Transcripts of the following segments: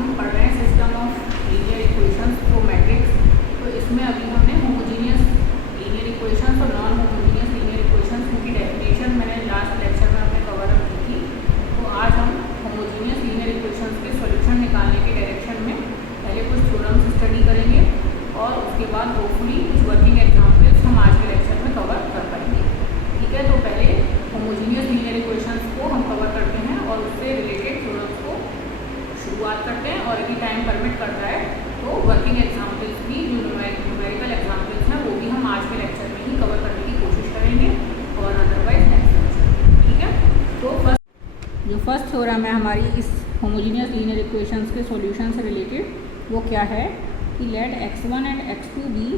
हम पढ़ रहे हैं सिस्टम ऑफ लीनियर इक्वेशंस को मैट्रिक्स। तो इसमें अभी हमने होमोजीनियस लीनियर इक्वेशंस और नॉन होमोजीनियस लीनियर इक्वेशंस की डेफिनेशन मैंने लास्ट लेक्चर में हमने कवर अप की थी। तो आज हम होमोजीनियस लीनियर इक्वेशंस के सॉल्यूशन निकालने के डायरेक्शन में पहले कुछ थ्योरम्स स्टडी करेंगे और उसके बाद होपफुली कुछ वर्किंग एग्जाम्पल्स हम आज के लेक्चर में कवर कर पाएंगे। ठीक है, तो पहले होमोजीनियस लीनियर इक्वेशंस को हम कवर करते हैं और उससे रिलेटेड थ्योरम्स को शुरुआत करते हैं, और यदि टाइम परमिट करता है तो वर्किंग एग्जाम्पल्स भी जो न्यूमेरिकल एग्जाम्पल्स हैं वो भी हम आज के लेक्चर में ही कवर करने की कोशिश करेंगे और अदरवाइज नेक्स्ट लेक्चर। ठीक है, तो फर्स्ट थ्योरम है हमारी इस होमोजीनियस लीनियर इक्वेशंस के सॉल्यूशन से रिलेटेड, वो क्या है कि let x1 and x2 be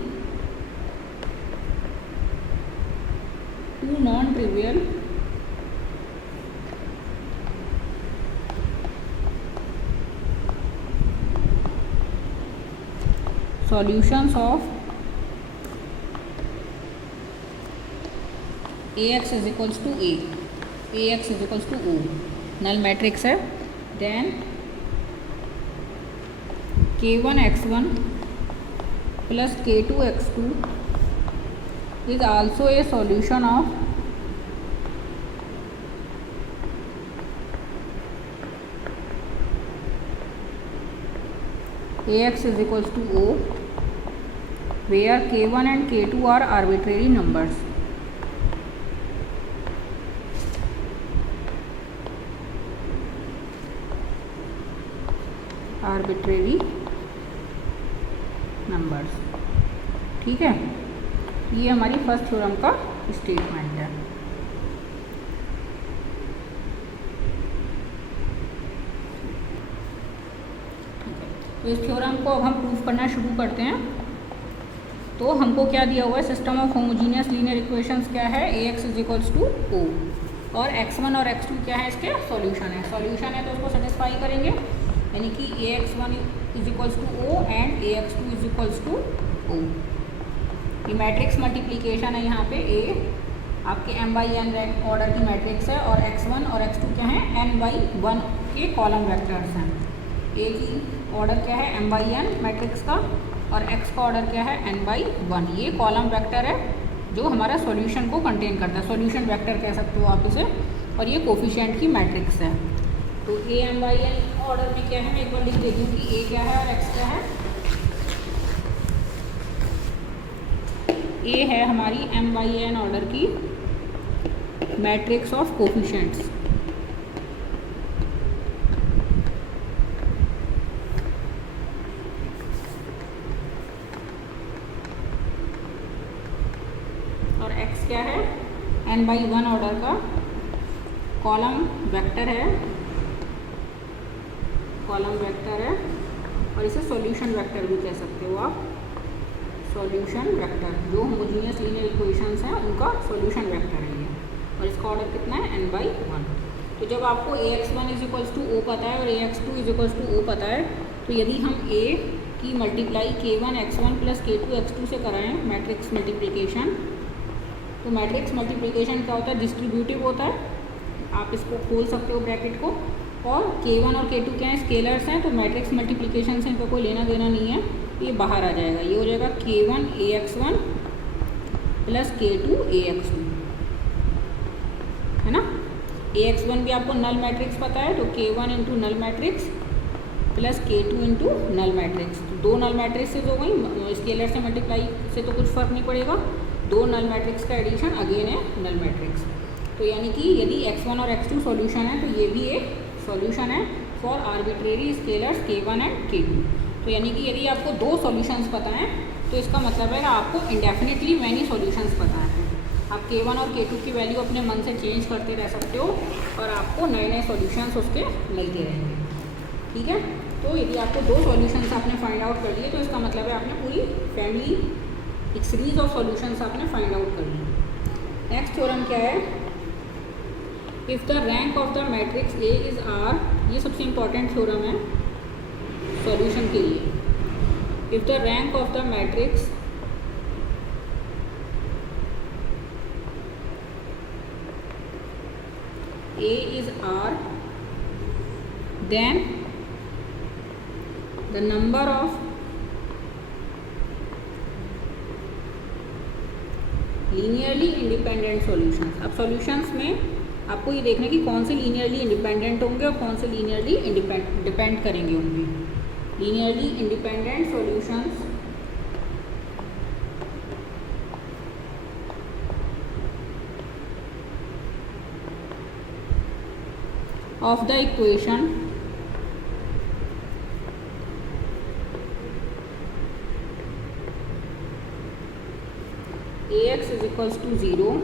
two non trivial solutions of ax is equals to a, ax is equals to o, null matrix है। then k1 x1 plus k2 x2 is also a solution of ax is equals to o where k1 and k2 are arbitrary numbers। Arbitrary numbers. ठीक है, ये हमारी first theorem का statement है। तो इस theorem को अब हम प्रूफ करना शुरू करते हैं। तो हमको क्या दिया हुआ है, system of homogeneous linear equations क्या है, ax is equals to o, और x1 और x2 क्या है, इसके सॉल्यूशन है। सॉल्यूशन है तो उसको सेटिस्फाई करेंगे, यानी कि ax1 is equals to o and ax2 is equals to o। ये मैट्रिक्स मल्टीप्लिकेशन है, यहाँ पे a आपके m/n रैंक ऑर्डर की मैट्रिक्स है और x1 और x2 क्या है, n/1 के कॉलम वेक्टर्स हैं। a की ऑर्डर क्या है, m/n मैट्रिक्स का, और x का ऑर्डर क्या है, n/1। ये कॉलम वेक्टर है जो हमारा सॉल्यूशन को कंटेन करता है, सॉल्यूशन वेक्टर कह सकते हो आप इसे, और ये कोफिशिएंट की मैट्रिक्स है। तो a m/n ऑर्डर में क्या है, मैं एक बार लिख देती हूँ कि a क्या है और x क्या है। a है हमारी m/n ऑर्डर की मैट्रिक्स ऑफ कोफिशिएंट्स, और x क्या है, n/1 ऑर्डर का कॉलम वेक्टर है, कॉलम वेक्टर है, और इसे सॉल्यूशन वेक्टर भी कह सकते हो आप। सॉल्यूशन वेक्टर जो होमोजीनियस लीनियर इक्वेशंस हैं उनका सॉल्यूशन वेक्टर है ये, और इसका ऑर्डर कितना है, n/1। तो जब आपको ax1 is equals to o पता है और ax2 is equals to o पता है, तो यदि हम a की multiply k1 x1 plus k2 x2 से कराएं मैट्रिक्स मल्टीप्लिकेशन, तो मैट्रिक्स मल्टीप्लिकेशन क्या होता है, डिस्ट्रीब्यूटिव होता है। आप इसको खोल सकते हो ब्रैकेट को, और k1 और k2 क्या है, स्केलर्स हैं, तो मैट्रिक्स मल्टीप्लिकेशन से इनका कोई लेना देना नहीं है, ये बाहर आ जाएगा। ये हो जाएगा k1 ax1 plus k2 ax2, है ना। ax1 भी आपको नल मैट्रिक्स पता है, तो k1 into null matrix plus k2 into null matrix. तो दो नल मैट्रिक्सेज हो गई, स्केलर से मल्टीप्लाई से तो कुछ फ़र्क नहीं पड़ेगा, दो नल मैट्रिक्स का एडिशन अगेन है नल मैट्रिक्स। तो यानी कि यदि x1 और x2 सॉल्यूशन है, तो ये भी एक सॉल्यूशन है for arbitrary scalars k1 and k2। तो यानी कि यदि आपको दो सॉल्यूशंस पता हैं, तो इसका मतलब है कि आपको इंडेफिनिटली मैनी सॉल्यूशंस पता हैं। आप k1 और k2 की वैल्यू अपने मन से चेंज करते रह सकते हो और आपको नए नए सॉल्यूशंस उसके मिलते रहेंगे। ठीक है, तो यदि आपको दो सॉल्यूशंस आपने फाइंड आउट कर लिए, तो इसका मतलब है आपने पूरी फैमिली, एक सीरीज ऑफ सॉल्यूशंस आपने फाइंड आउट कर ली। नेक्स्ट थ्योरम क्या है, if the rank of the matrix A is R, ये सबसे इंपॉर्टेंट थ्योरम है सॉल्यूशन के लिए। If the rank of the matrix A is R, then the number of linearly independent solutions. अब सॉल्यूशंस में आपको ये देखना है कि कौन से लीनियरली इंडिपेंडेंट होंगे और कौन से लीनियरली डिपेंड करेंगे उनमें। Linearly independent solutions of the equation ax is equals to 0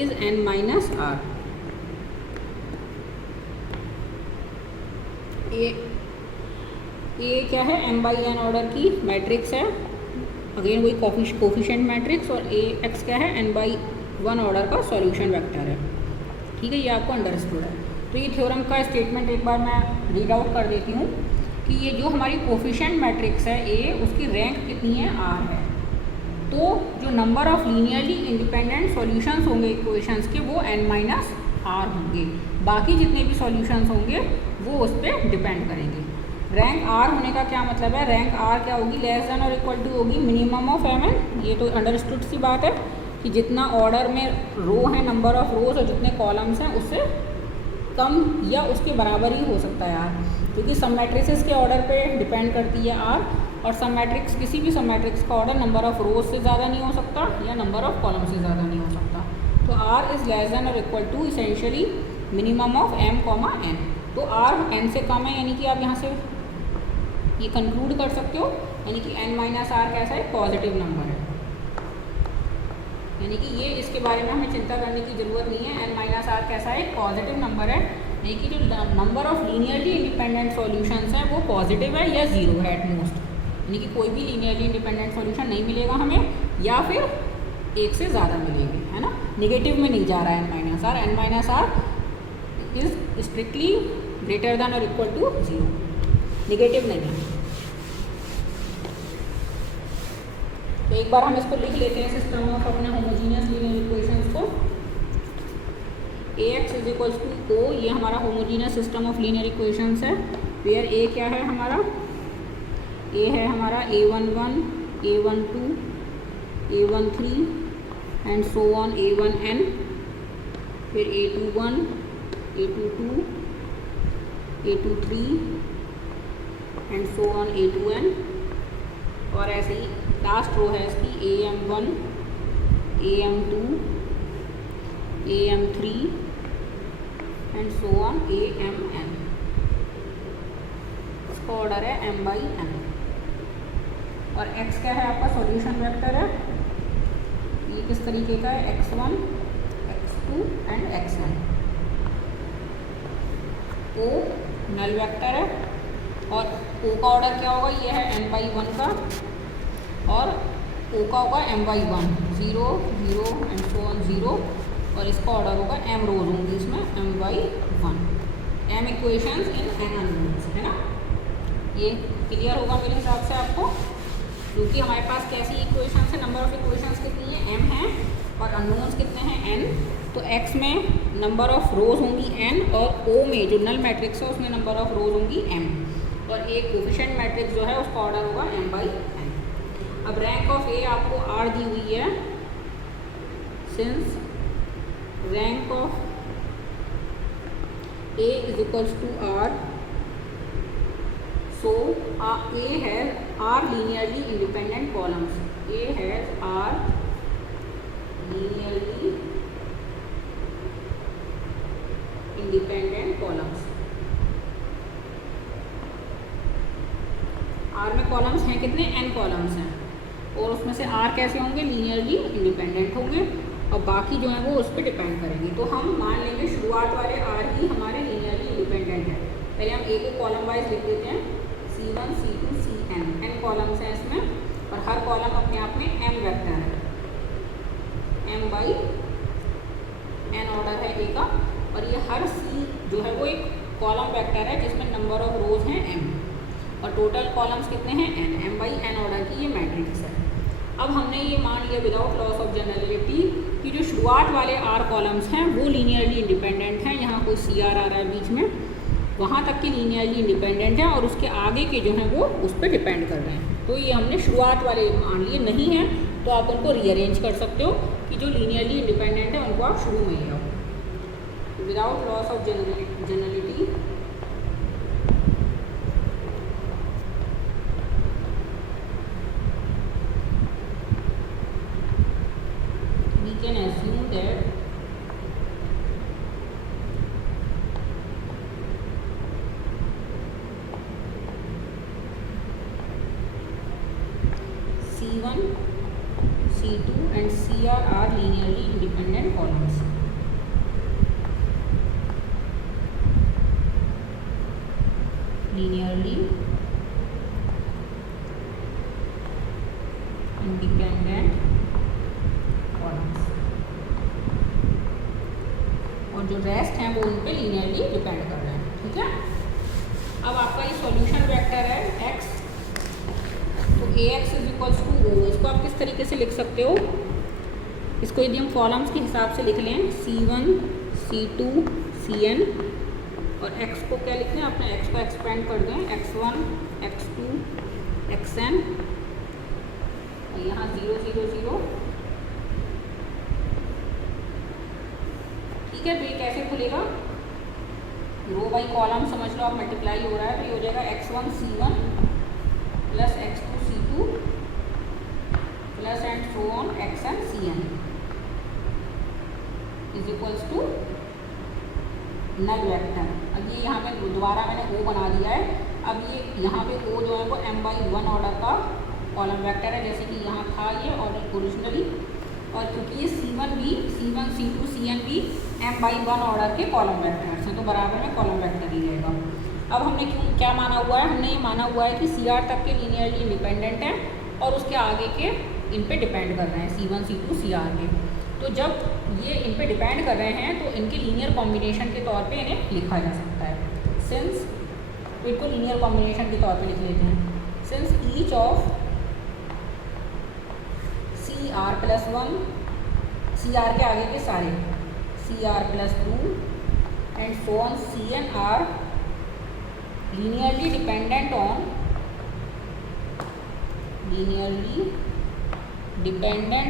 is n minus r। ए क्या है, m बाई n ऑर्डर की मैट्रिक्स है, अगेन वही कोफिशिएंट मैट्रिक्स, और ए एक्स क्या है, n बाई 1 ऑर्डर का सॉल्यूशन वेक्टर है। ठीक है, ये आपको अंडरस्टूड है। तो ये थ्योरम का स्टेटमेंट एक बार मैं रीड आउट कर देती हूँ कि ये जो हमारी कोफिशिएंट मैट्रिक्स है ए, उसकी रैंक कितनी है, आर है। तो जो number of linearly independent solutions होंगे इक्वेशंस के वो n माइनस आर होंगे। बाकी जितने भी सॉल्यूशंस होंगे वो उस पर डिपेंड करेंगे। रैंक आर होने का क्या मतलब है, रैंक आर क्या होगी, लेस देन और इक्वल टू होगी मिनिमम ऑफ एम एन। ये तो अंडरस्टूड सी बात है कि जितना ऑर्डर में रो है, नंबर ऑफ रोज और जितने कॉलम्स हैं उससे कम या उसके बराबर ही हो सकता है आर, क्योंकि सब मैट्रिसेस के ऑर्डर पे डिपेंड करती है आर, और सब मैट्रिक्स किसी भी सब मैट्रिक्स का ऑर्डर नंबर ऑफ रोज से ज़्यादा नहीं हो सकता या नंबर ऑफ कॉलम से ज़्यादा नहीं हो सकता। तो आर इज़ लेस देन और equal to essentially minimum of m comma n। तो r n से कम है, यानी कि आप यहाँ से ये कंक्लूड कर सकते हो, यानी कि n माइनस आर कैसा है, पॉजिटिव नंबर है। यानी कि ये इसके बारे में हमें चिंता करने की ज़रूरत नहीं है, n माइनस आर कैसा है, पॉजिटिव नंबर है। यानी कि जो number of linearly independent solutions हैं वो पॉजिटिव है या ज़ीरो है एट मोस्ट, यानी कि कोई भी लीनियरली इंडिपेंडेंट सॉल्यूशन नहीं मिलेगा हमें, या फिर एक से ज़्यादा मिलेंगे, है ना। नेगेटिव में नहीं जा रहा है n minus R. n minus R is strictly greater than और इक्वल टू 0, नेगेटिव नहीं है। तो एक बार हम इसको लिख लेते हैं सिस्टम ऑफ अपने होमोजीनियस लीनियर इक्वेशंस को। ax is equals to O, ये हमारा homogeneous system of linear equations है, वेयर ए क्या है हमारा, ए है हमारा a11, a12, a13 and so on a1n, फिर a21, a22, a23 and so on a2n, और ऐसे ही लास्ट रो है इसकी am1, am2, am3 and so on amn। इसका ऑर्डर है m बाई n, और x क्या है आपका सॉल्यूशन वेक्टर है, ये किस तरीके का है, x1, x2 and xn। o null vector है, और o का ऑर्डर क्या होगा, ये है n बाई 1 का, और o का होगा m by 1, 0 0 and so on 0, और इसका ऑर्डर होगा m रोज होंगी इसमें m by 1, m equations in n unknowns, है ना। ये क्लियर होगा मेरे हिसाब से आपको, क्योंकि हमारे पास कैसी इक्वेशंस है, नंबर ऑफ इक्वेशंस कितनी है, m है, और अननोन्स कितने हैं, n। तो x में नंबर ऑफ रोज होंगी n, और o में जो नल मैट्रिक्स है उसमें नंबर ऑफ रोज होंगी m, और एक कोफिशिएंट मैट्रिक्स जो है उसका ऑर्डर होगा m बाई n। अब रैंक ऑफ a आपको r दी हुई है, since rank of a is equals to r, so a है r linearly independent columns, a है r linearly independent columns. r में कॉलम्स हैं कितने, n कॉलम्स हैं, और उसमें से r कैसे होंगे, लीनियरली इंडिपेंडेंट होंगे, और बाकी जो है वो उस पर डिपेंड करेंगे। तो हम मान लेंगे शुरुआत वाले r ही हमारे लीनियरली इंडिपेंडेंट है। पहले हम a को कॉलम वाइज लिख देते हैं, c1 c2 cn, n columns हैं इसमें, और हर कॉलम अपने आप में m वेक्टर है, m बाई n ऑर्डर है a का, और ये हर c जो है वो एक कॉलम वेक्टर है जिसमें नंबर ऑफ रोज हैं m, और टोटल कॉलम्स कितने हैं n, m by n order की ये मैट्रिक्स है। अब हमने ये मान लिया विदाउट लॉस ऑफ जनरलिटी कि जो शुरुआत वाले r कॉलम्स हैं वो लीनियरली इंडिपेंडेंट हैं, यहाँ कोई सी आर आ रहा है बीच में, वहाँ तक के लीनियरली इंडिपेंडेंट हैं और उसके आगे के जो हैं वो उस पर डिपेंड कर रहे हैं। तो ये हमने शुरुआत वाले मान लिए नहीं हैं, तो आप उनको रीअरेंज कर सकते हो कि जो लीनियरली इंडिपेंडेंट है उनको आप शुरू में ले आओ without loss of generality. We can assume that C1, C2 and CR are linearly independent columns. Linearly independent columns. और जो रेस्ट हैं वो उन पे लीनियरली डिपेंड कर रहे हैं। ठीक है, अब आपका ये सॉल्यूशन वेक्टर है x, तो Ax is equals to O। इसको आप किस तरीके से लिख सकते हो, इसको यदि हम कॉलम्स के हिसाब से लिख लें C1, C2, Cn और x को क्या लिखते हैं, अपने x को एक्सपेंड कर दें x1, x2, xn और यहाँ 0 0 0। ठीक है, तो ये कैसे खुलेगा, रो बाई कॉलम समझ लो आप, मल्टीप्लाई हो रहा है, तो ये हो जाएगा x1 C1 plus x2 C2 plus and so on xn Cn is equals to null vector. अब ये यहाँ पे दोबारा मैंने O बना दिया है। अब ये यहाँ पे O जो है वो m/1 ऑर्डर का कॉलम वेक्टर है, जैसे कि यहाँ था ये ओरिजिनली, और क्योंकि ये C1 भी C1 C2 Cn भी m/1 ऑर्डर के कॉलम वेक्टर्स हैं, तो बराबर में कॉलम वेक्टर ही रहेगा। अब हमने क्या माना हुआ है, हमने ये माना हुआ है कि CR तक के लीनियरली इंडिपेंडेंट हैं और उसके आगे के इन पे डिपेंड कर रहे हैं C1 C2 CR पे। तो जब ये इन पे डिपेंड कर रहे हैं तो इनके लीनियर कॉम्बिनेशन के तौर पे इन्हें लिखा जा सकता है। सिंस, तो इनको लीनियर कॉम्बिनेशन के तौर पे लिख लेते हैं। Since each of CR+1, CR के आगे के सारे CR+2 and so on Cn are linearly dependent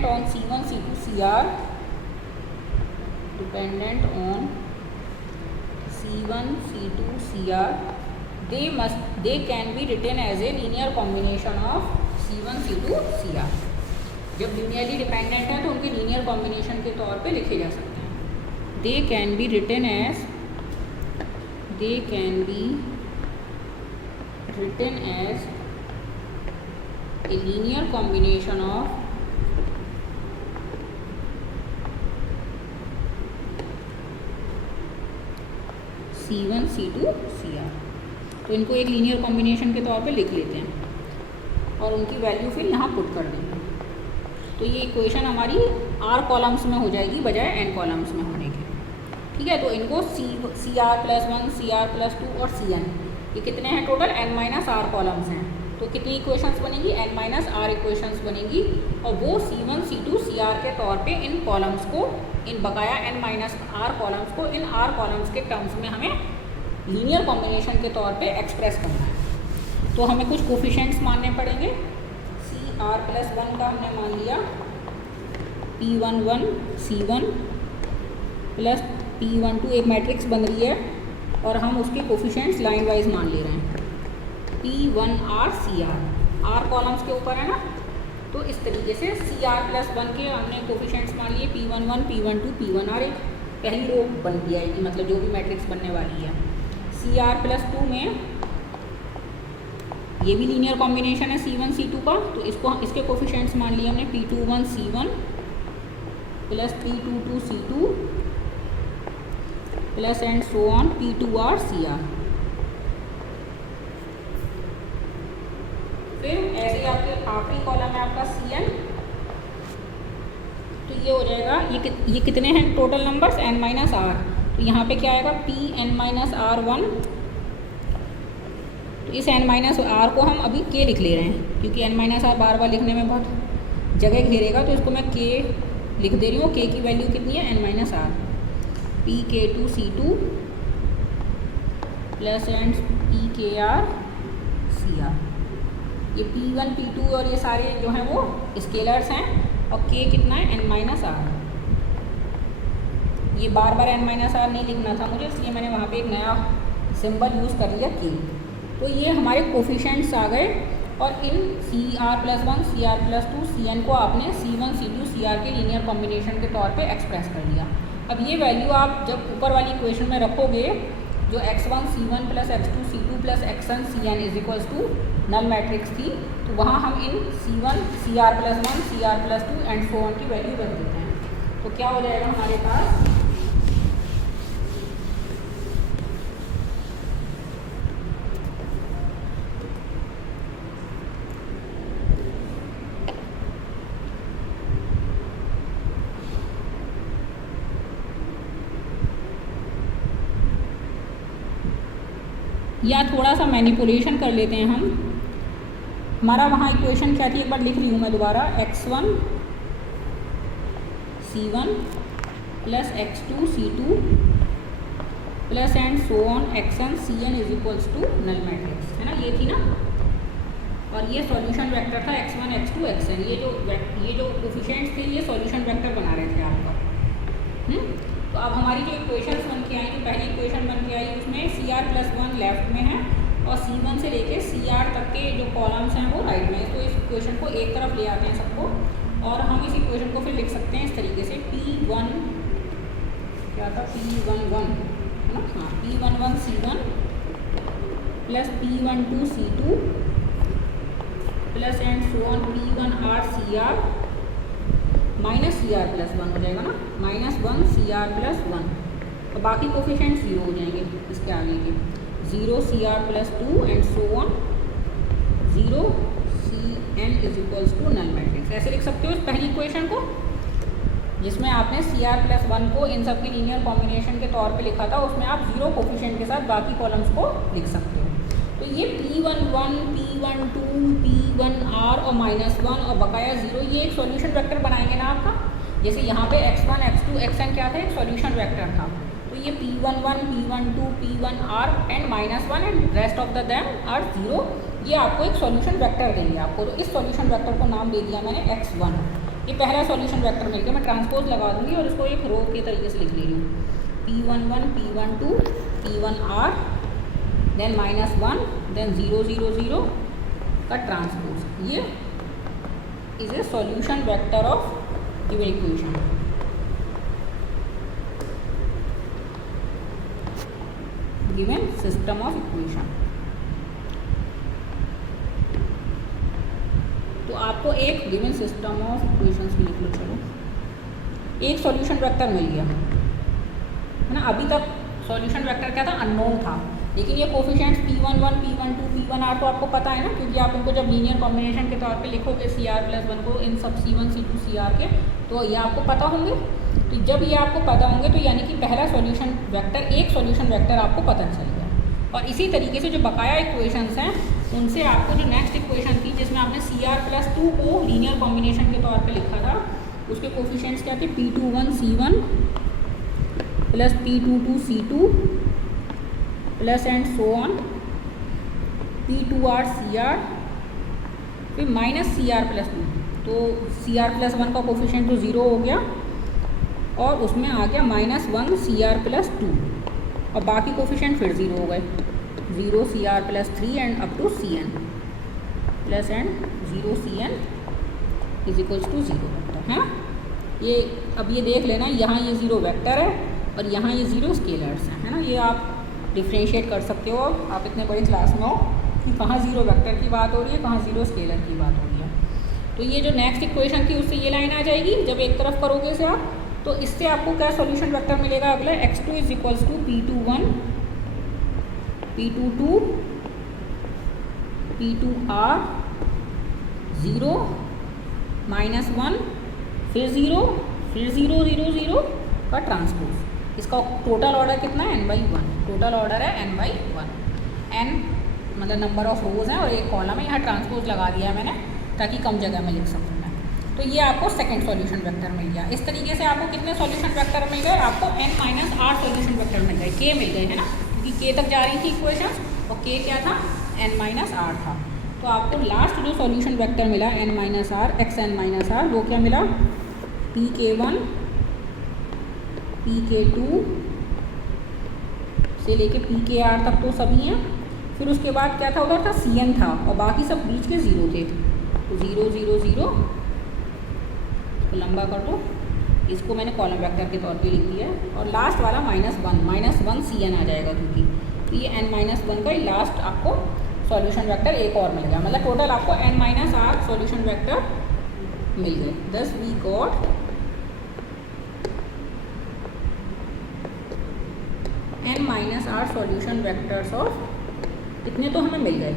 on C1 C2 CR, dependent on C1 C2 CR, they can be written as a linear combination of C1 C2 CR। जब linearly dependent है तो उनके linear combination के तौर पे लिखे जा सकते हैं। they can be written as a linear combination of C1 C2 CR। तो इनको एक लीनियर कॉम्बिनेशन के तौर पे लिख लेते हैं और उनकी वैल्यू फिर यहाँ पुट कर देंगे। तो ये इक्वेशन हमारी R कॉलम्स में हो जाएगी बजाय N कॉलम्स में होने के। ठीक है, तो इनको CR+1, CR+2 और Cn, ये कितने हैं टोटल, n-r कॉलम्स हैं। तो कितनी इक्वेशंस बनेंगी, n-r इक्वेशंस बनेंगी, और वो C1 C2 CR के तौर पे इन कॉलम्स को, इन बकाया n-r कॉलम्स को इन R कॉलम्स के टर्म्स में हमें लीनियर कॉम्बिनेशन के तौर पे एक्सप्रेस करना है। तो हमें कुछ कोफिशिएंट्स मानने पड़ेंगे। CR+1 का हमने मान लिया P11 C1 प्लस P12, एक मैट्रिक्स बन रही है और हम उसके कोफिशिएंट्स लाइन वाइज मान ले रहे हैं। P1R CR, R कॉलम्स के ऊपर है ना, तो इस तरीके से CR+1 के हमने कोफिशिएंट्स मान लिए P11 P12 P1R, एक पहली रो बन जाएगी, मतलब जो भी मैट्रिक्स बनने वाली है। CR+2 में ये भी लीनियर कॉम्बिनेशन है C1 C2 का, तो इसको इसके कोफिशिएंट्स मान लिए हमने P21 C1 plus P22 C2 plus and so on P2R CR। फिर ऐसे ही आपके आखिरी कॉलम है आपका Cn, तो ये हो जाएगा, ये कितने हैं टोटल नंबर्स, n-r, तो यहाँ पे क्या आएगा Pn-r1। तो इस n-r को हम अभी k लिख ले रहे हैं, क्योंकि n-r बार बार लिखने में बहुत जगह घेरेगा, तो इसको मैं k लिख दे रही हूँ। k की वैल्यू कितनी है, n-r, Pk2 C2 plus and P के आर सी आर। ये P1 P2 और ये सारे जो हैं वो स्केलर्स हैं और K कितना है n माइनस आर। ये बार बार n माइनस आर नहीं लिखना था मुझे, इसलिए मैंने वहाँ पे एक नया सिंबल यूज़ कर लिया K। तो ये हमारे कोफिशेंट्स आ गए और इन CR+1 CR+2 Cn को आपने C1 C2 Cr के लीनियर कॉम्बिनेशन के तौर पे एक्सप्रेस कर लिया। अब ये वैल्यू आप जब ऊपर वाली इक्वेशन में रखोगे, जो x1 C1 plus x2 C2 plus xn Cn is equals to null matrix थी, तो वहाँ हम इन C1 CR+1 CR+2 and so on की वैल्यू रख देते हैं। तो क्या हो जाएगा हमारे पास, या थोड़ा सा मैनिपुलेशन कर लेते हैं हम। हमारा वहाँ इक्वेशन क्या थी, एक बार लिख रही हूँ मैं दोबारा, x1 C1 plus x2 C2 plus and so on xn Cn is equals to null matrix, है ना, ये थी ना। और ये सॉल्यूशन वेक्टर था x1 x2 xn। ये जो कोफिशिएंट्स थे ये सॉल्यूशन वेक्टर बना रहे थे आपका। तो अब हमारी जो इक्वेशंस बन के आई, जो पहली इक्वेशन बन के आई उसमें CR+1 लेफ्ट में है और C1 से लेके CR तक के जो कॉलम्स हैं वो राइट में है। तो इस इक्वेशन को एक तरफ ले आते हैं सबको, और हम इस इक्वेशन को फिर लिख सकते हैं इस तरीके से, P1 क्या था, P11 है ना, हाँ, P11 C1 plus P12 C2 plus and so on P1R CR minus CR+1 हो जाएगा ना, -1 CR+1 और बाकी कोफिशिएंट 0 हो जाएंगे इसके आगे के, 0 CR+2 and so on 0 Cn is equals to null matrix. ऐसे लिख सकते हो इस पहली इक्वेशन को, जिसमें आपने CR+1 को इन सब की लीनियर कॉम्बिनेशन के तौर पे लिखा था, उसमें आप 0 कोफिशिएंट के साथ बाकी कॉलम्स को लिख सकते हो। तो ये P11 P12 P1R और -1 और बकाया 0, ये एक सॉल्यूशन वेक्टर बनाएंगे ना आपका। जैसे यहाँ पे x1 x2 xn क्या था, एक सॉल्यूशन वेक्टर था। तो ये P11 P12 P1R and -1 and rest of the them are 0, ये आपको एक सॉल्यूशन वेक्टर देंगे आपको। तो इस सॉल्यूशन वेक्टर को नाम दे दिया मैंने x1। ये पहला सॉल्यूशन वेक्टर मिल गया, मैं ट्रांसपोज लगा दूँगी और इसको एक रो के तरीके से लिख ले रही हूँ, P11 P12 P1R then -1 then 0 0 0 का ट्रांसपोज। ये is a solution vector of given equation. Given system of equation. तो आपको एक गिवन सिस्टम ऑफ इक्वेशंस भी लिख लो, चलो, एक सॉल्यूशन वेक्टर मिल गया है ना। अभी तक सॉल्यूशन वेक्टर क्या था, अननोन था, लेकिन ये कोफिशिएंट्स P11 P12 P1R तो आपको पता है ना, क्योंकि आप उनको जब लीनियर कॉम्बिनेशन के तौर पे लिखोगे CR+1 को इन सब C1 C2 CR के, तो ये आपको पता होंगे। तो जब ये आपको पता होंगे तो यानी कि पहला सॉल्यूशन वेक्टर, एक सॉल्यूशन वेक्टर आपको पता चल गया। और इसी तरीके से जो बकाया इक्वेशंस हैं उनसे आपको जो नेक्स्ट इक्वेशन थी जिसमें आपने CR+2 को लीनियर कॉम्बिनेशन के तौर पर लिखा था, उसके कोफिशिएंट्स क्या थे, P21 C1 plus P22 C2 plus and so on P2R CR फिर माइनस CR+2। तो CR+1 का कोफिशिएंट तो 0 हो गया और उसमें आ गया -1 CR+2 और बाकी कोफिशिएंट फिर 0 हो गए, 0 CR+3 and up to Cn plus and 0 Cn is equals to 0 vector है। ये अब ये देख लेना, यहाँ ये 0 वेक्टर है और यहाँ ये 0 स्केलर्स हैं, है ना। ये आप डिफ्रेंशिएट कर सकते हो, आप इतने बड़े क्लास में हो कि कहाँ 0 वेक्टर की बात हो रही है, कहाँ 0 स्केलर की बात हो रही है। तो ये जो नेक्स्ट इक्वेशन थी उससे ये लाइन आ जाएगी, जब एक तरफ करोगे इसे आप, तो इससे आपको क्या सॉल्यूशन वेक्टर मिलेगा अगला, x2 is equals to P21 P22 P2R 0 -1 फिर 0 फिर 0 0 0 का ट्रांसपोज। इसका टोटल ऑर्डर कितना है, n/1, टोटल ऑर्डर है n/1, n मतलब नंबर ऑफ रोज हैं और एक कॉलम है। यहाँ ट्रांसपोज लगा दिया है मैंने ताकि कम जगह में लिख सकूँ मैं। तो ये आपको सेकंड सॉल्यूशन वेक्टर मिल गया। इस तरीके से आपको कितने सॉल्यूशन वेक्टर मिल गए, आपको n - r सॉल्यूशन वेक्टर मिल गए, k मिल गए, है ना, क्योंकि के तक जा रही थी इक्वेशन और के क्या था, n-r था। तो आपको लास्ट जो सॉल्यूशन वेक्टर मिला n-r xn-r, वो क्या मिला, pk1 pk2 से लेके pkr तक तो सभी हैं। फिर उसके बाद क्या था, उधर था cn था और बाकी सब बीच के ज़ीरो थे। तो 0 0 0 इसको लंबा कर दो, इसको मैंने कॉलम वेक्टर के तौर पे लिख दिया है। और लास्ट वाला -1 cn आ जाएगा, क्योंकि तो ये n-1 का लास्ट आपको सॉल्यूशन वेक्टर एक और मिल गया। मतलब टोटल आपको n-r सॉल्यूशन वेक्टर मिल गए। Thus we got n-r solution vectors of, इतने तो हमें मिल गए।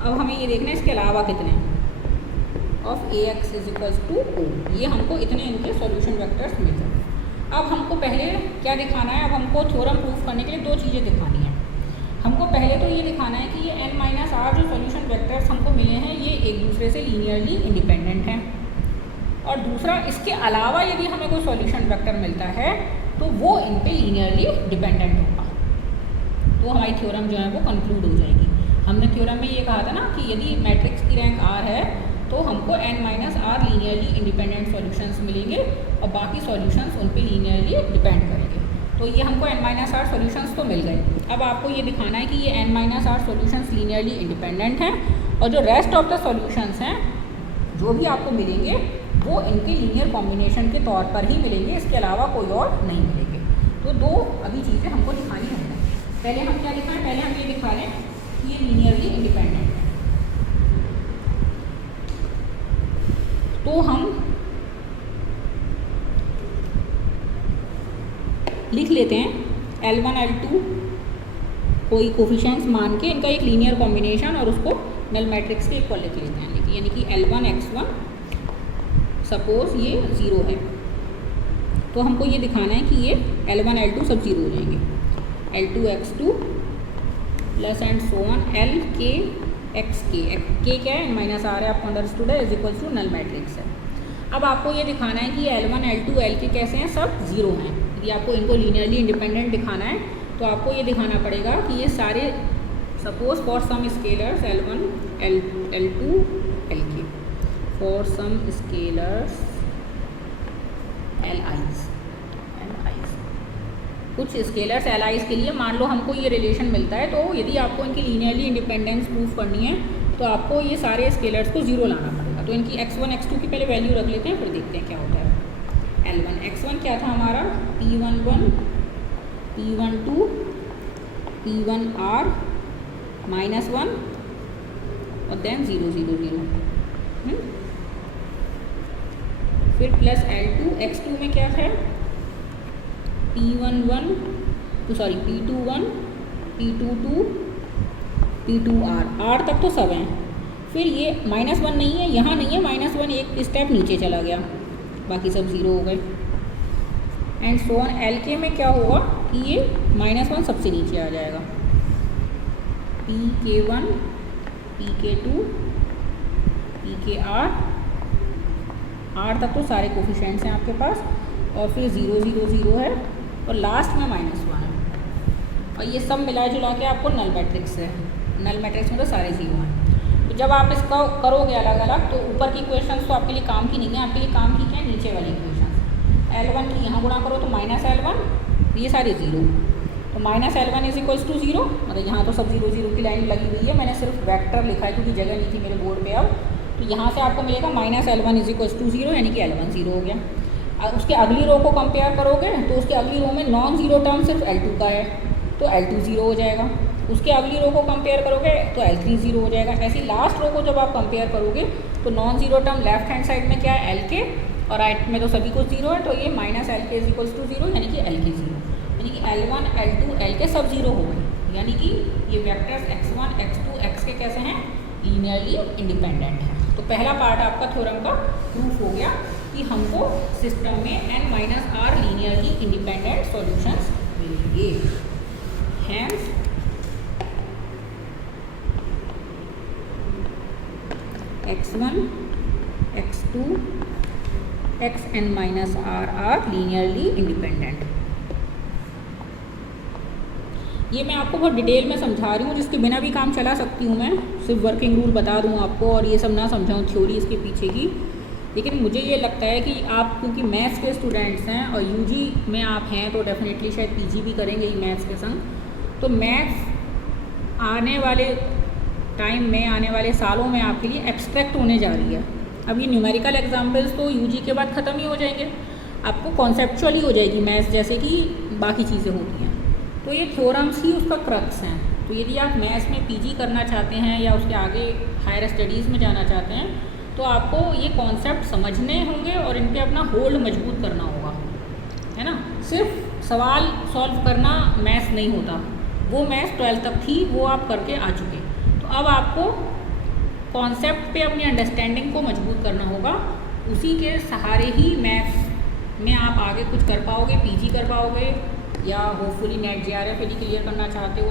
अब हमें ये देखना है इसके अलावा कितने ऑफ ax = o, ये हमको इतने इनके सॉल्यूशन वेक्टर्स मिल गए। अब हमको पहले क्या दिखाना है, अब हमको थ्योरम प्रूफ करने के लिए दो चीज़ें दिखानी है। हमको पहले तो ये दिखाना है कि ये n-r जो सॉल्यूशन वेक्टर्स हमको मिले हैं ये एक दूसरे से लीनियरली इंडिपेंडेंट हैं, और दूसरा इसके अलावा यदि हमें कोई सॉल्यूशन वेक्टर मिलता है तो वो इन पे लीनियरली डिपेंडेंट होगा, तो हमारी थ्योरम जो है वो कंक्लूड हो जाएगी। हमने थ्योरम में ये कहा था ना कि यदि मैट्रिक्स की रैंक r है तो हमको n-r लीनियरली इंडिपेंडेंट सॉल्यूशंस मिलेंगे और बाकी सॉल्यूशंस उन पे लीनियरली डिपेंड करेंगे। तो ये हमको n-r सॉल्यूशंस तो मिल गए। अब आपको ये दिखाना है कि ये n-r सॉल्यूशंस लीनियरली इंडिपेंडेंट हैं, और जो रेस्ट ऑफ द सॉल्यूशंस हैं जो भी आपको मिलेंगे वो इनके लीनियर कॉम्बिनेशन के तौर पर ही मिलेंगे, इसके अलावा कोई और नहीं मिलेंगे। तो दो अभी चीज़ें हमको दिखानी है। पहले हम क्या दिखाएं, पहले हम ये दिखा लें कि ये लीनियरली इंडिपेंडेंट है। तो हम लिख लेते हैं L1 L2 कोई कोफिशिएंट्स मान के इनका एक लीनियर कॉम्बिनेशन और उसको नल मैट्रिक्स के इक्वल लिख लेते हैं। देखिए यानी कि L1 x1 सपोज ये 0 है, तो हमको ये दिखाना है कि ये L1 L2 सब 0 हो जाएंगे। L2 x2 plus and so on Lk xk, k क्या है, n-r है, आपको अंडरस्टूड है, = नल मैट्रिक्स है। अब आपको ये दिखाना है कि L1 L2 Lk कैसे हैं, सब 0 हैं। यदि आपको इनको लीनियरली इंडिपेंडेंट दिखाना है तो आपको ये दिखाना पड़ेगा कि ये सारे suppose for some scalars L1 L2 Lk, for some scalars Li's, कुछ स्केलर्स Li's के लिए मान लो हमको ये रिलेशन मिलता है, तो यदि आपको इनकी लीनियरली इंडिपेंडेंस प्रूफ करनी है तो आपको ये सारे स्केलर्स को 0 लाना पड़ेगा। तो इनकी x1 x2 की पहले वैल्यू रख लेते हैं, फिर देखते हैं क्या होता है। L1 x1 क्या था हमारा, p11 p12 p1r -1 और देन 0 0 0, फिर प्लस L2 x2 में क्या है, p11 p21 p22 p2r, r तक तो सब हैं। फिर ये -1 नहीं है, यहाँ नहीं है, -1 एक स्टेप नीचे चला गया, बाकी सब 0 हो गए। एंड सो ऑन Lk में क्या होगा कि ये -1 सबसे नीचे आ जाएगा, pk1 pk2 pkr, r तक तो सारे कोफिशिएंट्स हैं आपके पास, और फिर 0 0 0 है और लास्ट में -1 है, और ये सब मिला जुला के आपको नल मैट्रिक्स है। नल मैट्रिक्स में तो सारे 0 हैं। तो जब आप इसका करोगे अलग अलग तो ऊपर की इक्वेशंस तो आपके लिए काम की नहीं है, आपके लिए काम की क्या है, नीचे वाली इक्वेशंस। L1 की यहाँ गुणा करो तो -L1, ये सारे 0, तो -L1 = 0, मतलब यहाँ तो सब 0 0 की लाइन लगी हुई है, मैंने सिर्फ वेक्टर लिखा है क्योंकि जगह नहीं थी मेरे बोर्ड पे। अब तो यहाँ से आपको मिलेगा -L1 = 0, यानी कि L1 0 हो गया। उसके अगली रो को कंपेयर करोगे तो उसके अगली रो में नॉन ज़ीरो टर्म सिर्फ L2 का है, तो L2 0 हो जाएगा। उसके अगली रो को कंपेयर करोगे तो L3 0 हो जाएगा। ऐसी लास्ट रो को जब आप कंपेयर करोगे तो non zero term left hand side में क्या है, Lk, और राइट में तो सभी कुछ 0 है, तो ये -Lk = 0, यानी कि Lk 0, यानी कि L1 L2 Lk सब 0 हो गए, यानी कि ये वेक्टर्स x1 x2 xk कैसे हैं, लीनियरली इंडिपेंडेंट हैं। तो पहला पार्ट आपका थ्योरम का प्रूफ हो गया कि हमको सिस्टम में n-r लीनियरली इंडिपेंडेंट सॉल्यूशंस मिलेंगे। Hence x1 x2 xn-r are linearly independent। ये मैं आपको बहुत डिटेल में समझा रही हूँ, जिसके बिना भी काम चला सकती हूँ मैं, सिर्फ वर्किंग रूल बता दूँ आपको और ये सब ना समझाऊँ थ्योरी इसके पीछे की। लेकिन मुझे ये लगता है कि आप क्योंकि मैथ्स के स्टूडेंट्स हैं और यूजी में आप हैं तो डेफिनेटली शायद पीजी भी करेंगे ही मैथ्स के संग, तो मैथ्स आने वाले टाइम में, आने वाले सालों में आपके लिए एब्स्ट्रैक्ट होने जा रही है। अब ये न्यूमेरिकल एग्जाम्पल्स तो यूजी के बाद ख़त्म ही हो जाएंगे, आपको कॉन्सेप्चुअली हो जाएगी मैथ्स जैसे कि बाकी चीज़ें होती हैं। तो ये थ्योरम्स ही उसका क्रक्स हैं। तो यदि आप मैथ्स में पीजी करना चाहते हैं या उसके आगे हायर स्टडीज़ में जाना चाहते हैं तो आपको ये कॉन्सेप्ट समझने होंगे और इन पे अपना होल्ड मजबूत करना होगा, है ना। सिर्फ सवाल सॉल्व करना मैथ्स नहीं होता, वो मैथ्स 12th तक थी, वो आप करके आ चुके। तो अब आपको कॉन्सेप्ट पे अपनी अंडरस्टैंडिंग को मजबूत करना होगा, उसी के सहारे ही मैथ्स में आप आगे कुछ कर पाओगे, पीजी कर पाओगे या होपफुली नेट JRF यदि क्लियर करना चाहते हो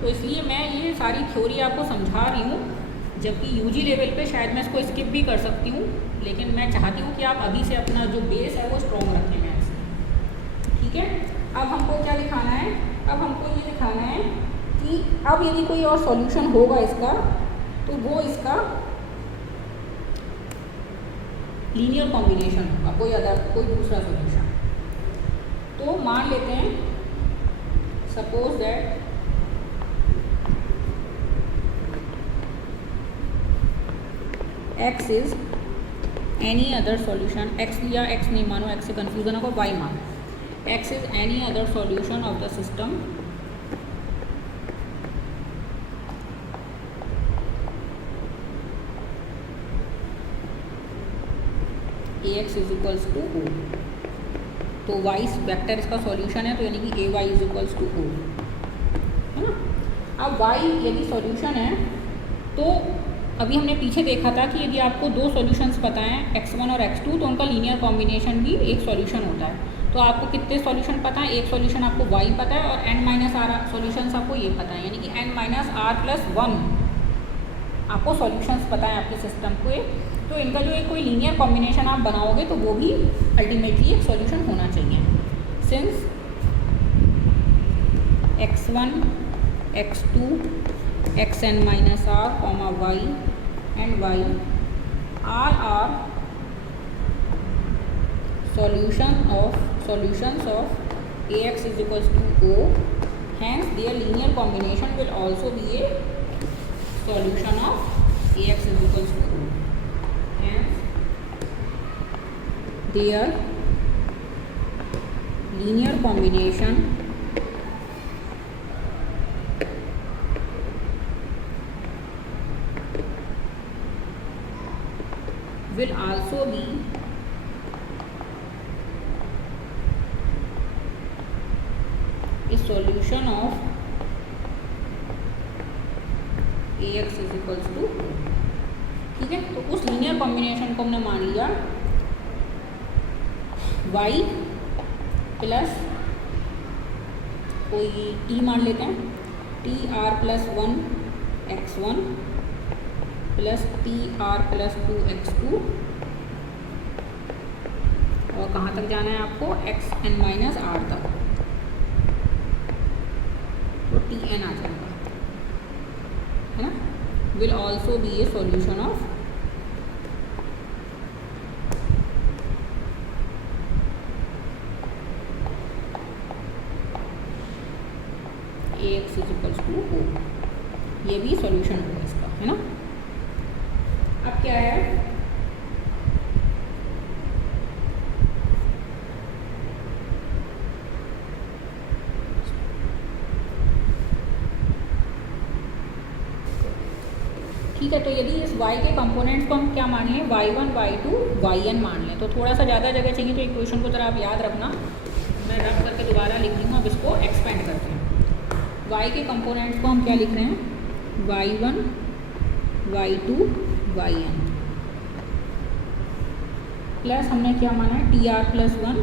तो इसलिए मैं ये सारी थ्योरी आपको समझा रही हूँ, जबकि यूजी लेवल पे शायद मैं इसको स्किप भी कर सकती हूँ, लेकिन मैं चाहती हूँ कि आप अभी से अपना जो बेस है वो स्ट्रॉन्ग रखें मैथ्स में। ठीक है, अब हमको क्या दिखाना है, अब हमको ये दिखाना है कि अब यदि कोई और सॉल्यूशन होगा इसका तो वो इसका लीनियर कॉम्बिनेशन होगा, कोई दूसरा सॉल्यूशन। तो मान लेते हैं suppose that x is any other solution, x या x नहीं मानो, x से कन्फ्यूजन होगा, y मानो। x is any other solution of the system ax is equals to o। तो y वेक्टर इसका सॉल्यूशन है, तो यानी कि ay is equals to o, है ना। अब y यदि सॉल्यूशन है तो अभी हमने पीछे देखा था कि यदि आपको दो सॉल्यूशंस पता हैं x1 और x2 तो उनका लीनियर कॉम्बिनेशन भी एक सॉल्यूशन होता है। तो आपको कितने सॉल्यूशन पता है, एक सॉल्यूशन आपको y पता है और n-r सॉल्यूशंस आपको ये पता है, यानी कि n-r+1 आपको सॉल्यूशंस पता है आपके सिस्टम को। तो इनका जो एक कोई लीनियर कॉम्बिनेशन आप बनाओगे तो वो भी अल्टीमेटली एक सॉल्यूशन होना चाहिए। Since x1 x2 xn-r, y and y are solutions of ax is equals to o, hence their linear combination will also be a solution of ax is equals to o, hence their linear combination will also be a solution of ax is equals to, ठीक है। तो उस linear combination को हमने मान लिया y plus कोई t मान लेते हैं, tr+1 x1 plus tr+2 x2 और कहाँ तक जाना है आपको xn-r तक, तो tn आ जाएगा, है ना। Will also be a solution of ax is equals to o, ये भी सॉल्यूशन होगा इसका, है ना। अब क्या है, ठीक है। तो यदि इस y के कंपोनेंट्स को हम क्या मान लें, y1 y2 yn मान लें, तो थोड़ा सा ज़्यादा जगह चाहिए, तो इक्वेशन को ज़रा आप याद रखना, मैं रब करके दोबारा लिख रही हूँ। अब इसको एक्सपेंड करते हैं। y के कंपोनेंट्स को हम क्या लिख रहे हैं, y1 y2 yn प्लस हमने क्या माना है tr+1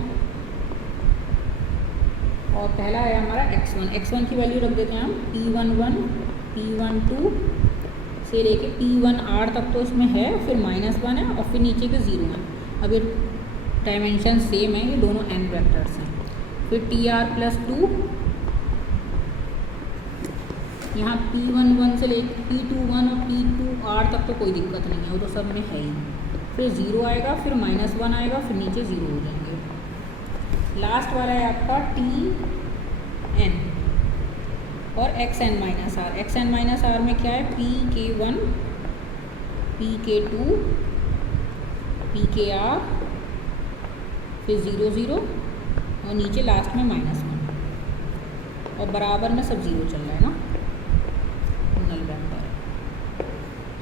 और पहला है हमारा x1 की वैल्यू रख देते हैं हम p11 p12 से लेके p1r तक, तो इसमें है, फिर -1 है और फिर नीचे के 0 है। अब ये डायमेंशन सेम है, ये दोनों n वेक्टर्स हैं। फिर tr+2 यहाँ P11 से ले P21 और P2R तक तो कोई दिक्कत नहीं है, वो तो सब में है ही। फिर 0 आएगा, फिर -1 आएगा, फिर नीचे 0 हो जाएंगे। लास्ट वाला है आपका Tn और xn-r। xn-r में क्या है, Pk1, Pk2, Pkr, फिर 0 0 और नीचे लास्ट में -1 और बराबर में सब 0 चल रहा है ना, नल वेक्टर है।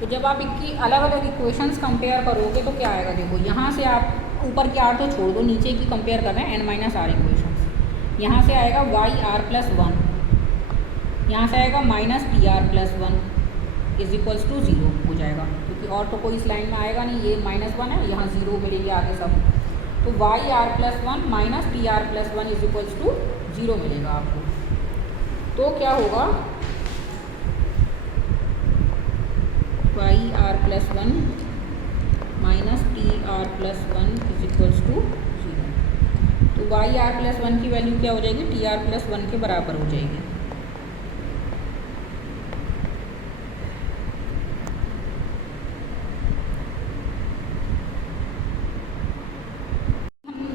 तो जब आप इनकी अलग अलग इक्वेशंस कंपेयर करोगे तो क्या आएगा, देखो यहाँ से आप ऊपर की r तो छोड़ दो, नीचे की कंपेयर कर रहे हैं n-r इक्वेशंस। यहाँ से आएगा yr+1, यहाँ से आएगा -tr+1 = 0 हो जाएगा, क्योंकि और तो कोई इस लाइन में आएगा नहीं, ये -1 है, यहाँ 0 मिलेगी आगे सब। तो yr+1 -tr+1 = 0 मिलेगा आपको। तो क्या होगा, yr+1 -tr+1 = 0। तो yr+1 की वैल्यू क्या हो जाएगी, tr+1 के बराबर हो जाएगी।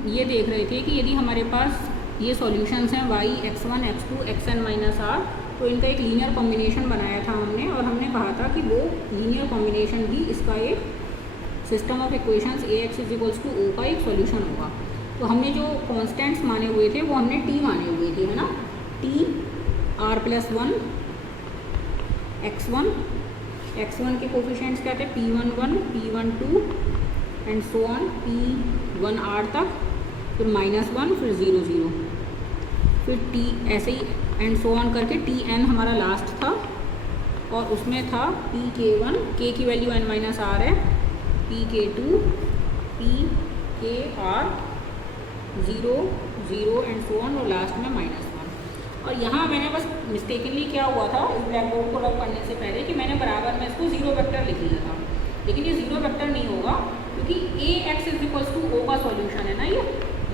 ये देख रहे थे कि यदि हमारे पास ये सॉल्यूशंस हैं y, x1, x2, xn-r, तो इनका एक लीनियर कॉम्बिनेशन बनाया था हमने, और हमने कहा था कि वो लीनियर कॉम्बिनेशन ही इसका एक system of equations Ax = O का एक सॉल्यूशन होगा। तो हमने जो कॉन्स्टेंट्स माने हुए थे वो हमने t माने हुए थे, है ना, tr+1, x1 के कोफिशिएंट्स क्या थे, P11, P12 and so on P1r तक, फिर -1, फिर 0 0, फिर t ऐसे ही एंड सो ऑन करके Tn हमारा लास्ट था, और उसमें था Pk1, k की वैल्यू n-r है, Pk2, Pkr, 0 0 and so on, और लास्ट में -1। और यहाँ मैंने बस मिस्टेकनली क्या हुआ था, इस ब्लैक बोर्ड को रब करने से पहले, कि मैंने बराबर में इसको 0 वेक्टर लिख लिया था, लेकिन ये 0 वेक्टर नहीं होगा, क्योंकि Ax = O का सॉल्यूशन है ना,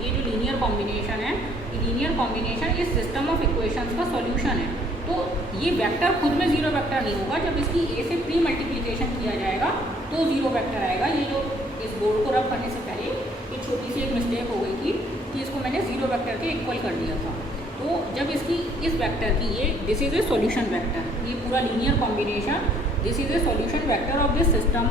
ये जो लीनियर कॉम्बिनेशन है, ये लीनियर कॉम्बिनेशन इस सिस्टम ऑफ इक्वेशंस का सॉल्यूशन है। तो ये वेक्टर खुद में 0 वेक्टर नहीं होगा, जब इसकी A से प्री मल्टीप्लिकेशन किया जाएगा तो 0 वेक्टर आएगा। ये जो इस बोर्ड को रब करने से पहले ये छोटी सी एक मिस्टेक हो गई थी कि इसको मैंने 0 वेक्टर के इक्वल कर दिया था। तो जब इसकी इस वेक्टर की ये this is a solution vector, ये पूरा linear combination, this is a solution vector of this system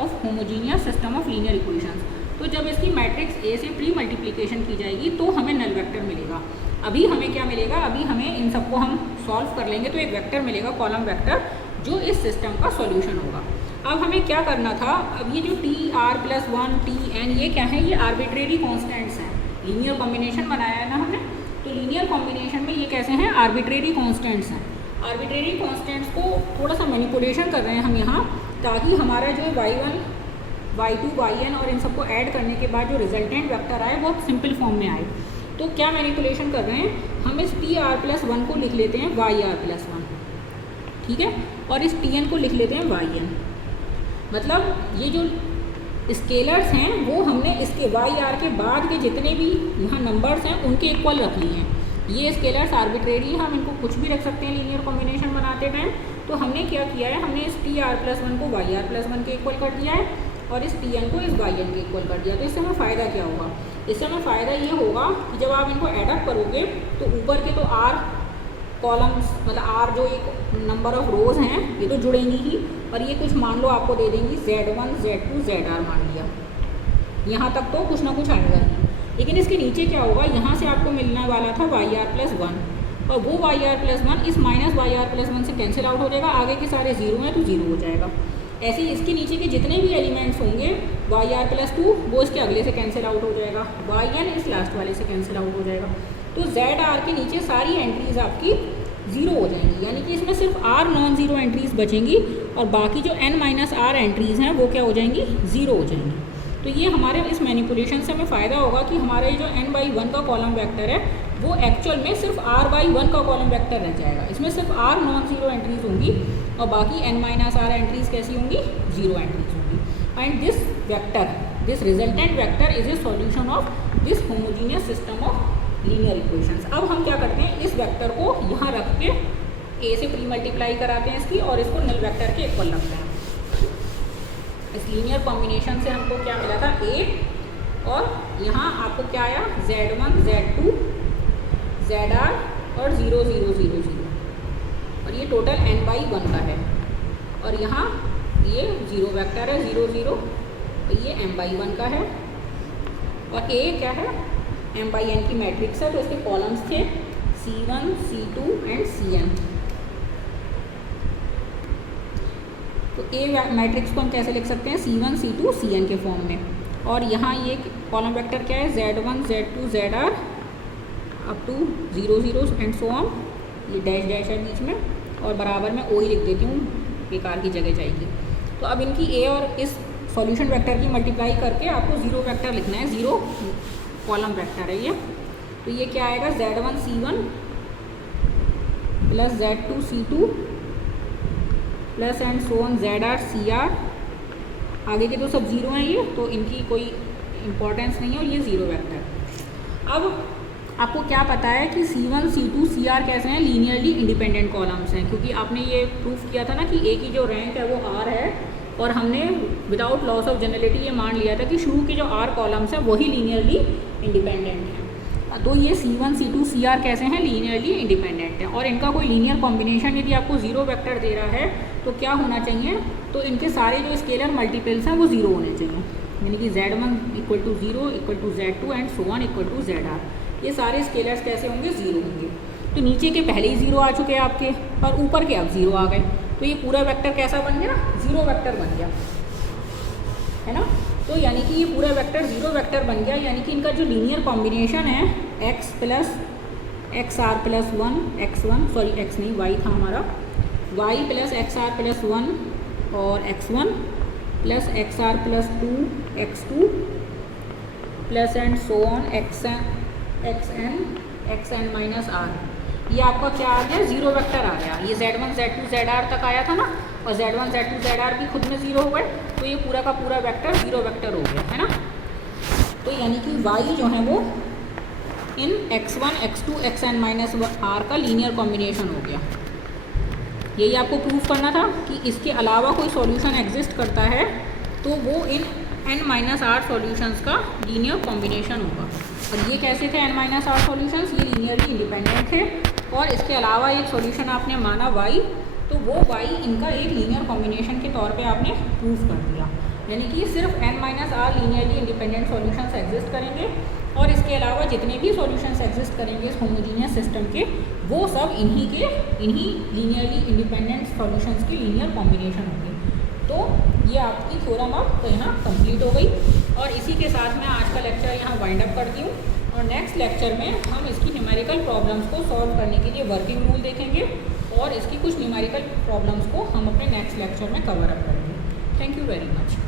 of homogeneous system of linear equations. तो जब इसकी मैट्रिक्स A से प्री मल्टीप्लिकेशन की जाएगी तो हमें नल वेक्टर मिलेगा। अभी हमें क्या मिलेगा, अभी हमें इन सबको हम सॉल्व कर लेंगे तो एक वेक्टर मिलेगा, कॉलम वेक्टर, जो इस सिस्टम का सॉल्यूशन होगा। अब हमें क्या करना था, अब ये जो tr+1, Tn, ये क्या है, ये आर्बिट्रेरी कॉन्स्टेंट्स हैं। लीनियर कॉम्बिनेशन बनाया है ना हमने, तो लीनियर कॉम्बिनेशन में ये कैसे हैं, आर्बिट्रेरी कॉन्स्टेंट्स हैं। आर्बिट्रेरी कॉन्स्टेंट्स को थोड़ा सा मैनिपुलेशन कर रहे हैं हम यहाँ, ताकि हमारा जो y1, y2, yn और इन सबको ऐड करने के बाद जो रिजल्टेंट वेक्टर आए वो सिंपल फॉर्म में आए। तो क्या मैनिपुलेशन कर रहे हैं, हम इस tr+1 को लिख लेते हैं yr+1, ठीक है, और इस Tn को लिख लेते हैं yn। मतलब ये जो स्केलर्स हैं वो हमने इसके yr के बाद के जितने भी यहाँ नंबर्स हैं उनके इक्वल रख लिए हैं। ये स्केलर्स आर्बिट्रेरी, हम इनको कुछ भी रख सकते हैं लीनियर कॉम्बिनेशन बनाते टाइम। तो हमने क्या किया है, हमने इस tr+1 को yr+1 के इक्वल कर दिया है और इस Tn को इस yn के इक्वल कर दिया। तो इससे हमें फ़ायदा क्या होगा, इससे हमें फ़ायदा ये होगा कि जब आप इनको एडअप करोगे तो ऊपर के तो r कॉलम्स, मतलब r जो एक नंबर ऑफ रोज़ हैं ये तो जुड़ेंगी ही, और ये कुछ मान लो आपको दे देंगी z1, z2, zr मान लिया, यहाँ तक तो कुछ ना कुछ आएगा ही। लेकिन इसके नीचे क्या होगा, यहाँ से आपको मिलने वाला था yr+1, और वो yr+1 इस -yr+1 से कैंसिल आउट हो जाएगा, आगे के सारे 0 हैं तो 0 हो जाएगा। ऐसे ही इसके नीचे के जितने भी एलिमेंट्स होंगे yr+2 वो इसके अगले से कैंसिल आउट हो जाएगा, yn इस लास्ट वाले से कैंसिल आउट हो जाएगा। तो zr के नीचे सारी एंट्रीज आपकी 0 हो जाएंगी, यानी कि इसमें सिर्फ r नॉन ज़ीरो एंट्रीज बचेंगी और बाकी जो n-r एंट्रीज़ हैं वो क्या हो जाएंगी, 0 हो जाएंगी। तो ये हमारे इस मैनिपुलेशन से हमें फ़ायदा होगा कि हमारे जो n/1 का कॉलम वेक्टर है वो एक्चुअल में सिर्फ r/1 का कॉलम वेक्टर रह जाएगा। इसमें सिर्फ r नॉन ज़ीरो एंट्रीज होंगी और बाकी n-r एंट्रीज कैसी होंगी, 0 एंट्रीज होंगी। And this vector, this resultant vector is a solution of this homogeneous system of linear equations. अब हम क्या करते हैं, इस वेक्टर को यहाँ रख के ए से प्री मल्टीप्लाई कराते हैं इसकी और इसको नल वेक्टर के इक्वल रखते हैं। इस लीनियर कॉम्बिनेशन से हमको क्या मिला था, ए, और यहाँ आपको क्या आया, Z1 Z2 ZR और 0 0 0 0, और ये टोटल n/1 का है, और यहाँ ये 0 वेक्टर है 0 0, और ये m/1 का है, और A क्या है, m/n की मैट्रिक्स है, तो इसके कॉलम्स थे C1 C2 एंड Cn। तो A मैट्रिक्स को हम कैसे लिख सकते हैं, C1 C2 Cn के फॉर्म में, और यहाँ ये कॉलम वेक्टर क्या है, Z1 Z2 ZR up to 0 0 and so on, ये डैश डैश है बीच में, और बराबर में O ही लिख देती हूँ, बेकार की जगह जाएगी। तो अब इनकी A और इस सॉल्यूशन वेक्टर की मल्टीप्लाई करके आपको 0 वेक्टर लिखना है, 0 कॉलम वेक्टर है ये। तो ये क्या आएगा, Z1 C1 plus Z2 C2 plus and so on ZR CR, आगे के तो सब 0 हैं ये, तो इनकी कोई इम्पोर्टेंस नहीं है, और ये 0 वेक्टर। अब आपको क्या पता है कि C1 C2 CR कैसे हैं, लीनियरली इंडिपेंडेंट कॉलम्स हैं, क्योंकि आपने ये प्रूफ किया था ना कि A की जो रैंक है वो R है, और हमने विदाउट लॉस ऑफ जनरलिटी ये मान लिया था कि शुरू के जो R कॉलम्स हैं वही लीनियरली इंडिपेंडेंट हैं। तो ये C1 C2 CR कैसे हैं, लीनियरली इंडिपेंडेंट हैं, और इनका कोई लीनियर कॉम्बिनेशन यदि आपको 0 वेक्टर दे रहा है तो क्या होना चाहिए, तो इनके सारे जो स्केलर मल्टीपल्स हैं वो 0 होने चाहिए, यानी कि Z1 equal to 0 equal to Z2 and so on equal to ZR। ये सारे स्केलर्स कैसे होंगे, 0 होंगे। तो नीचे के पहले ही 0 आ चुके हैं आपके, और ऊपर के अब 0 आ गए, तो ये पूरा वेक्टर कैसा बन गया, 0 वेक्टर बन गया, है ना। तो यानी कि ये पूरा वेक्टर 0 वेक्टर बन गया, यानी कि इनका जो लीनियर कॉम्बिनेशन है x plus XR plus 1 x1, sorry x नहीं y था हमारा, y प्लस XR प्लस 1 और x1 plus XR plus 2 x2 plus and so on xn minus r, ये आपका क्या आ गया, 0 वेक्टर आ गया। ये Z1 Z2 ZR तक आया था ना, और Z1 Z2 ZR भी खुद में 0 हो गए, तो ये पूरा का पूरा वेक्टर 0 वेक्टर हो गया, है ना। तो यानी कि y जो है वो इन x1 x2 xn minus r का लीनियर कॉम्बिनेशन हो गया। यही आपको प्रूफ करना था कि इसके अलावा कोई सॉल्यूशन एग्जिस्ट करता है तो वो इन n माइनस r सॉल्यूशंस का लीनियर कॉम्बिनेशन होगा। और ये कैसे थे n माइनस r सॉल्यूशंस, ये लीनियरली इंडिपेंडेंट थे, और इसके अलावा एक सॉल्यूशन आपने माना y, तो वो y इनका एक लीनियर कॉम्बिनेशन के तौर पे आपने प्रूफ कर दिया, यानी कि सिर्फ n minus r linearly independent solutions exist करेंगे, और इसके अलावा जितने भी सॉल्यूशंस एग्जिस्ट करेंगे इस होमोजीनियस सिस्टम के, वो सब इन्हीं लीनियरली इंडिपेंडेंट सॉल्यूशंस की लीनियर कॉम्बिनेशन होंगे। तो ये आपकी थ्योरम अब तो यहाँ कंप्लीट हो गई, और इसी के साथ मैं आज का लेक्चर यहाँ वाइंड अप करती हूँ, और नेक्स्ट लेक्चर में हम इसकी न्यूमेरिकल प्रॉब्लम्स को सॉल्व करने के लिए वर्किंग रूल देखेंगे, और इसकी कुछ न्यूमेरिकल प्रॉब्लम्स को हम अपने नेक्स्ट लेक्चर में कवर अप करेंगे। Thank you very much.